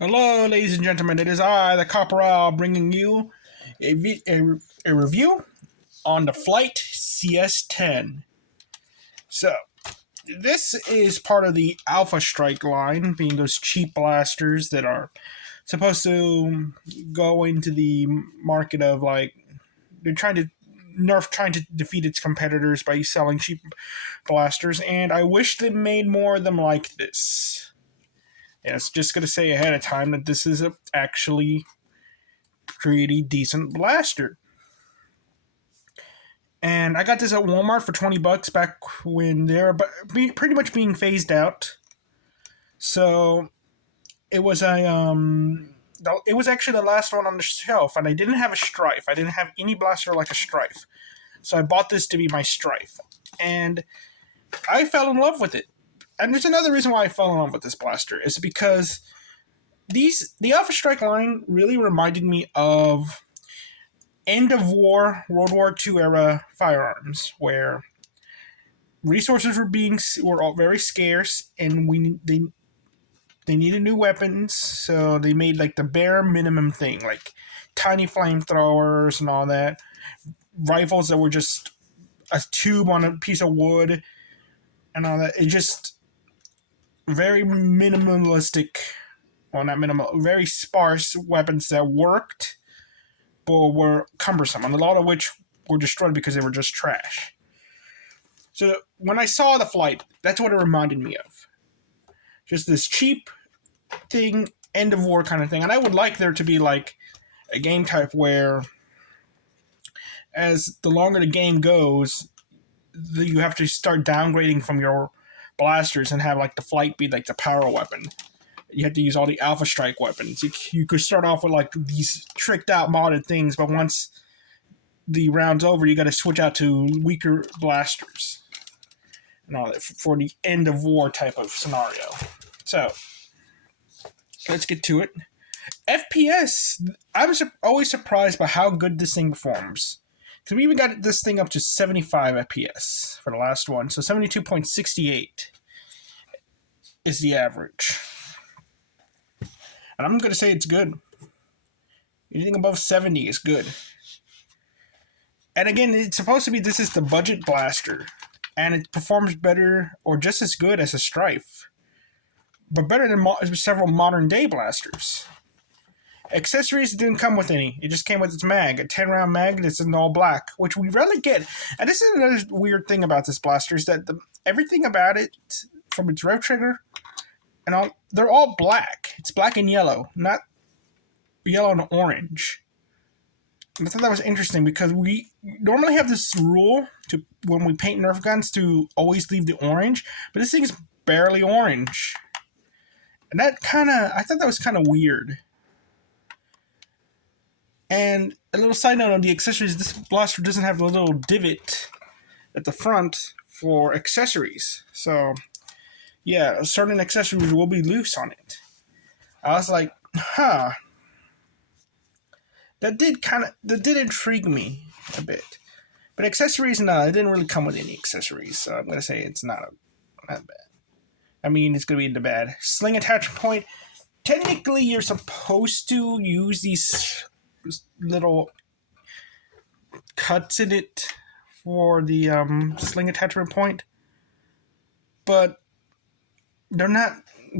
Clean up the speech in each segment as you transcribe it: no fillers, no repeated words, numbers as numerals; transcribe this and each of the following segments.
Hello, ladies and gentlemen. It is I, the Corporal, bringing you a review on the Flyte CS10. So, this is part of the Alphestrike line, being those cheap blasters that are supposed to go into the market of they're trying to Nerf trying to defeat its competitors by selling cheap blasters, and I wish they made more of them like this. And it's just going to say ahead of time that this is actually pretty decent blaster. And I got this at Walmart for $20 back when they're pretty much being phased out. So it was it was actually the last one on the shelf, and I didn't have a Strife. I didn't have any blaster like a Strife. So I bought this to be my Strife. And I fell in love with it. And there's another reason why I fell in love with this blaster, is because the Alphestrike line really reminded me of end of war, World War II era firearms, where resources were all very scarce, and they needed new weapons, so they made like the bare minimum thing, like tiny flamethrowers and all that, rifles that were just a tube on a piece of wood and all that. It just very minimalistic, well, not minimal, very sparse weapons that worked, but were cumbersome, and a lot of which were destroyed because they were just trash. So when I saw the Flyte, that's what it reminded me of. Just this cheap thing, end of war kind of thing. And I would like there to be like a game type where, as the longer the game goes, you have to start downgrading from your blasters and have like the Flyte be like the power weapon. You have to use all the Alphestrike weapons. You could start off with like these tricked out modded things, but once the round's over, you got to switch out to weaker blasters and all that for the end of war type of scenario. So let's get to it. FPS, I'm always surprised by how good this thing performs. Because we even got this thing up to 75 FPS for the last one, so 72.68 is the average. And I'm going to say it's good. Anything above 70 is good. And again, it's supposed to be this is the budget blaster. And it performs better or just as good as a Strife. But better than several modern day blasters. Accessories didn't come with any. It just came with its mag. A 10-round mag that's in all black, which we rarely get. And this is another weird thing about this blaster, is that everything about it, from its rev trigger and all, they're all black. It's black and yellow, not yellow and orange. And I thought that was interesting because we normally have this rule to when we paint Nerf guns to always leave the orange, but this thing is barely orange. And I thought that was kind of weird. And a little side note on the accessories, this blaster doesn't have a little divot at the front for accessories. So, yeah, certain accessories will be loose on it. I was like, huh. That did intrigue me a bit. But accessories, no, it didn't really come with any accessories. So I'm going to say it's not bad. I mean, it's going to be in the bad. Sling attachment point. Technically, you're supposed to use these little cuts in it for the sling attachment point, but they're not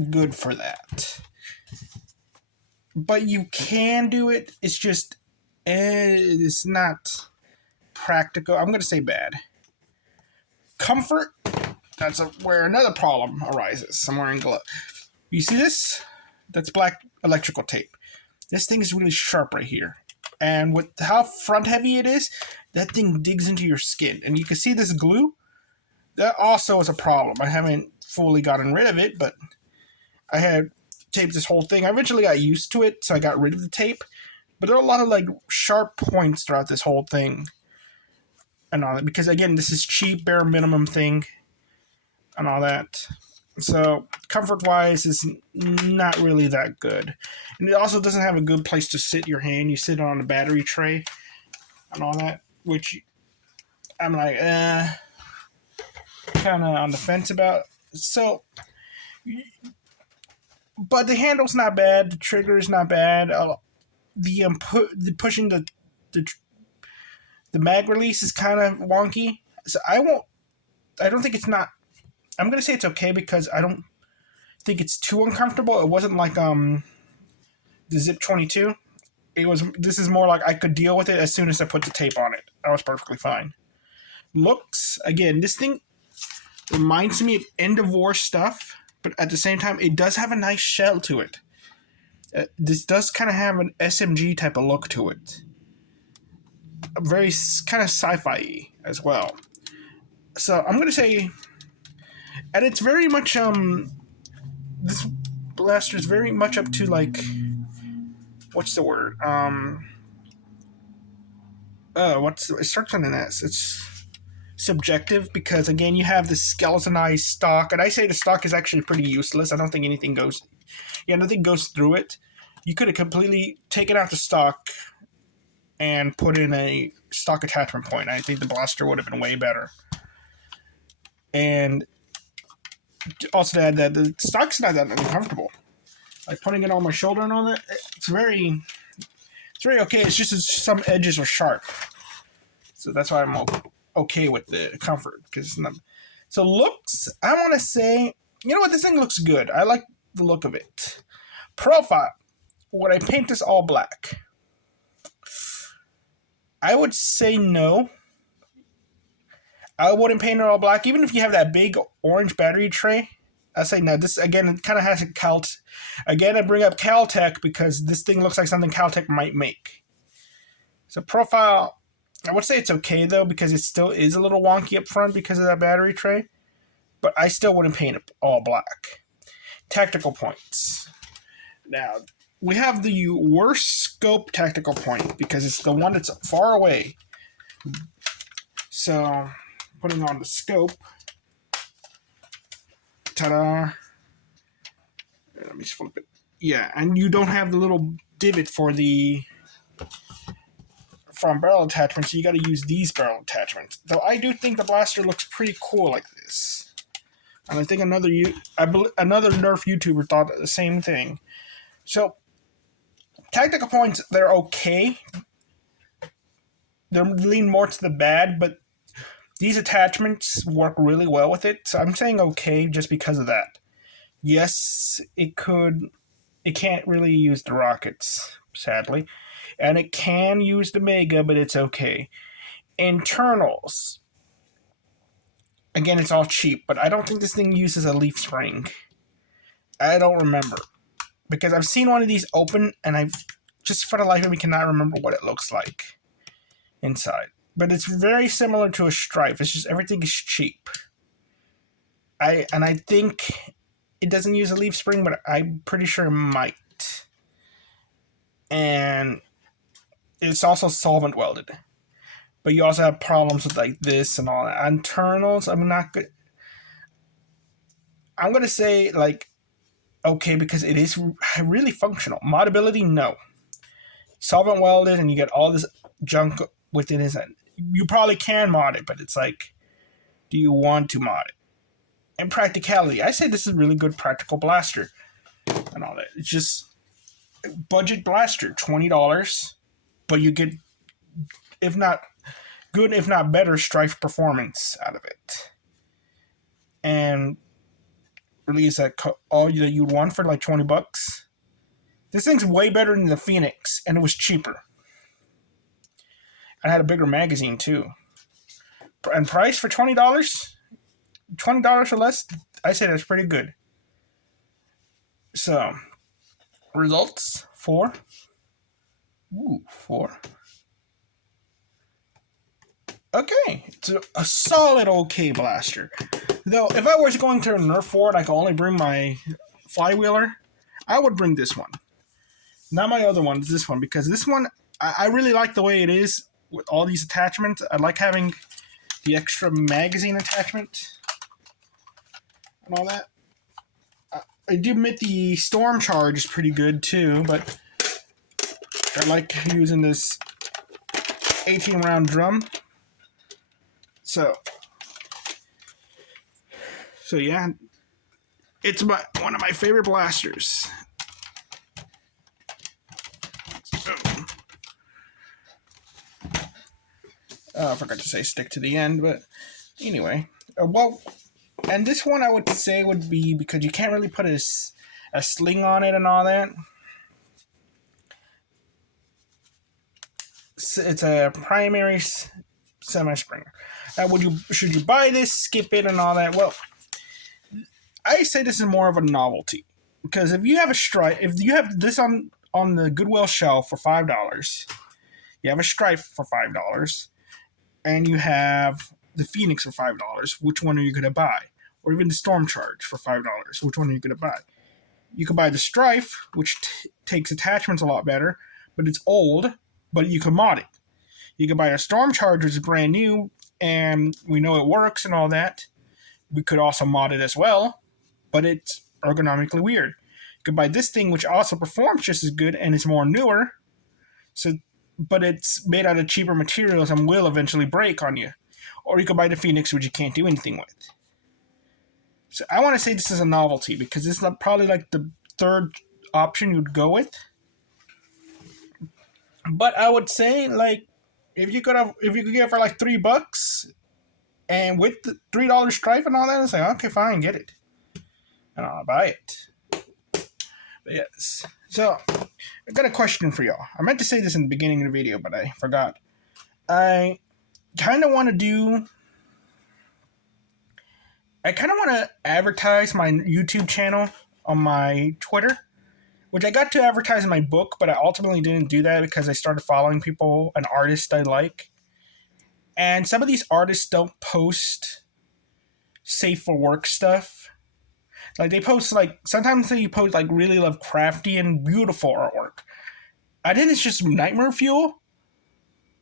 good for that. But you can do it. It's just it's not practical. I'm going to say bad. Comfort. That's where another problem arises. I'm wearing gloves. You see this? That's black electrical tape. This thing is really sharp right here. And with how front heavy it is, that thing digs into your skin. And you can see this glue. That also is a problem. I haven't fully gotten rid of it, but I had taped this whole thing. I eventually got used to it, so I got rid of the tape. But there are a lot of like sharp points throughout this whole thing. And all that. Because again, this is cheap, bare minimum thing. And all that. So, comfort-wise, it's not really that good. And it also doesn't have a good place to sit your hand. You sit on a battery tray and all that, which I'm like, kind of on the fence about. So, But the handle's not bad. The trigger's not bad. The pushing the the mag release is kind of wonky. So I don't think it's not. I'm gonna say it's okay because I don't think it's too uncomfortable. It wasn't like the Zip 22. This is more like I could deal with it as soon as I put the tape on it. I was perfectly fine. Looks, again, this thing reminds me of end of war stuff, but at the same time, it does have a nice shell to it. This does kind of have an SMG type of look to it. Very kind of sci-fi as well. So I'm gonna say, and it's very much this blaster is very much up to like, what's the word? It starts with an S. It's subjective because again you have the skeletonized stock, and I say the stock is actually pretty useless. I don't think anything goes. Yeah, nothing goes through it. You could have completely taken out the stock and put in a stock attachment point. I think the blaster would have been way better. And also to add that the stock's not that uncomfortable. Like putting it on my shoulder and all that, it's very okay. It's just some edges are sharp. So that's why I'm okay with the comfort. So looks, I want to say, you know what, this thing looks good. I like the look of it. Profile, would I paint this all black? I would say no. I wouldn't paint it all black. Even if you have that big orange battery tray, I say no. This, again, it kind of has a Again, I bring up Caltech because this thing looks like something Caltech might make. So profile, I would say it's okay, though, because it still is a little wonky up front because of that battery tray. But I still wouldn't paint it all black. Tactical points. Now, we have the worst scope tactical point because it's the one that's far away. So, putting on the scope. Ta-da. Let me just flip it. Yeah, and you don't have the little divot for the front barrel attachment, so you got to use these barrel attachments. Though I do think the blaster looks pretty cool like this. And I think another Nerf YouTuber thought the same thing. So, tactical points, they're okay. They lean more to the bad, but these attachments work really well with it. So I'm saying okay just because of that. Yes, it can't really use the rockets, sadly. And it can use the Mega, but it's okay. Internals. Again, it's all cheap, but I don't think this thing uses a leaf spring. I don't remember. Because I've seen one of these open, and I've just for the life of me cannot remember what it looks like inside. But it's very similar to a Strife. It's just everything is cheap. I think it doesn't use a leaf spring, but I'm pretty sure it might. And it's also solvent welded. But you also have problems with like this and all that. Internals, I'm not good. I'm going to say like okay because it is really functional. Modability, no. Solvent welded and you get all this junk within his end. You probably can mod it, but it's like, do you want to mod it? And practicality, I say this is a really good practical blaster and all that. It's just budget blaster, $20, but you get, if not good, if not better, Strife performance out of it. And really, is that all that you'd want for like $20? This thing's way better than the Phoenix, and it was cheaper. I had a bigger magazine too. And price for $20? $20 or less, I say that's pretty good. So, results 4. Ooh, 4. Okay, it's a solid okay blaster. Though, if I was going to a Nerf for it, I could only bring my flywheeler. I would bring this one. Not my other one, this one. Because this one, I really like the way it is with all these attachments. I like having the extra magazine attachment and all that. I do admit the storm charge is pretty good too, but I like using this 18 round drum. So yeah, It's one of my favorite blasters. I forgot to say stick to the end, but anyway. And this one I would say would be because you can't really put a sling on it and all that. It's a primary semi-springer. Now, should you buy this, skip it, and all that? Well, I say this is more of a novelty because if you have if you have this on the Goodwill shelf for $5, you have a Strife for $5, and you have the Phoenix for $5. Which one are you going to buy? Or even the Storm Charge for $5. Which one are you going to buy? You could buy the Strife, which takes attachments a lot better, but it's old, but you can mod it. You can buy a Storm Charge, which is brand new, and we know it works and all that. We could also mod it as well, but it's ergonomically weird. You could buy this thing, which also performs just as good and is more newer, but it's made out of cheaper materials and will eventually break on you. Or you could buy the Phoenix, which you can't do anything with. So I want to say this is a novelty because this is probably like the third option you'd go with. But I would say like if you could get it for like $3 and with the $3 Strife and all that, it's like okay, fine, get it. And I'll buy it. But yes. So I got a question for y'all. I meant to say this in the beginning of the video, but I forgot. I kind of want to advertise my YouTube channel on my Twitter, which I got to advertise in my book, but I ultimately didn't do that because I started following people, an artist I like. And some of these artists don't post safe for work stuff. Like they post sometimes they post really Lovecrafty and beautiful artwork. I think it's just nightmare fuel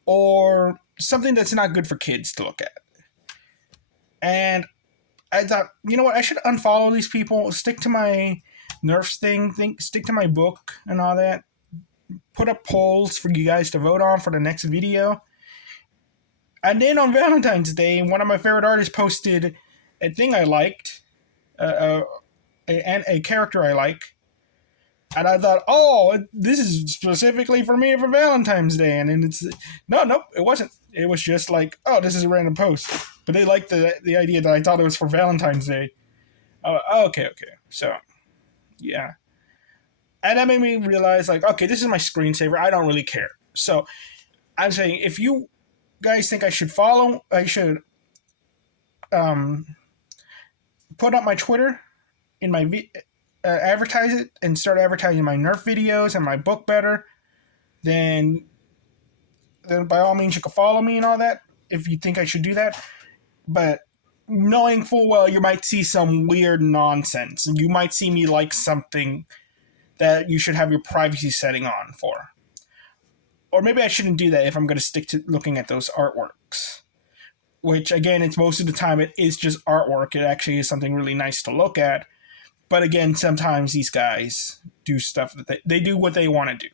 or something that's not good for kids to look at. And I thought, you know what, I should unfollow these people, stick to my Nerfs thing, stick to my book and all that, put up polls for you guys to vote on for the next video. And then on Valentine's Day, one of my favorite artists posted a thing I liked, a character I like, and I thought, oh, this is specifically for me for Valentine's Day. And then nope, it wasn't. It was just like, oh, this is a random post. But they liked the idea that I thought it was for Valentine's Day. Okay. So, yeah. And that made me realize, okay, this is my screensaver. I don't really care. So, I'm saying, if you guys think I should follow, I should put up my Twitter in my advertise it and start advertising my Nerf videos and my book better, then by all means you can follow me and all that if you think I should do that. But knowing full well you might see some weird nonsense. You might see me like something that you should have your privacy setting on for. Or maybe I shouldn't do that if I'm going to stick to looking at those artworks. Which, again, it's most of the time it is just artwork. It actually is something really nice to look at. But again, sometimes these guys do stuff that they do what they want to do.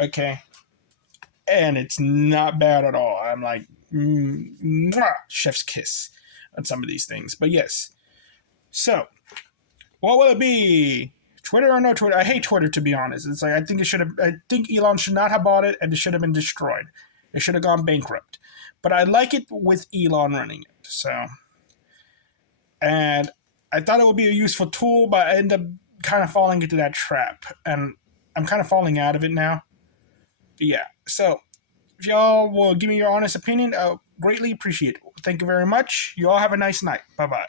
Okay? And it's not bad at all. I'm like, chef's kiss on some of these things. But yes. So, what will it be? Twitter or no Twitter? I hate Twitter, to be honest. It's like, I think Elon should not have bought it and it should have been destroyed. It should have gone bankrupt. But I like it with Elon running it. So, and I thought it would be a useful tool, but I ended up kind of falling into that trap. And I'm kind of falling out of it now. But yeah, so if y'all will give me your honest opinion, I greatly appreciate it. Thank you very much. You all have a nice night. Bye-bye.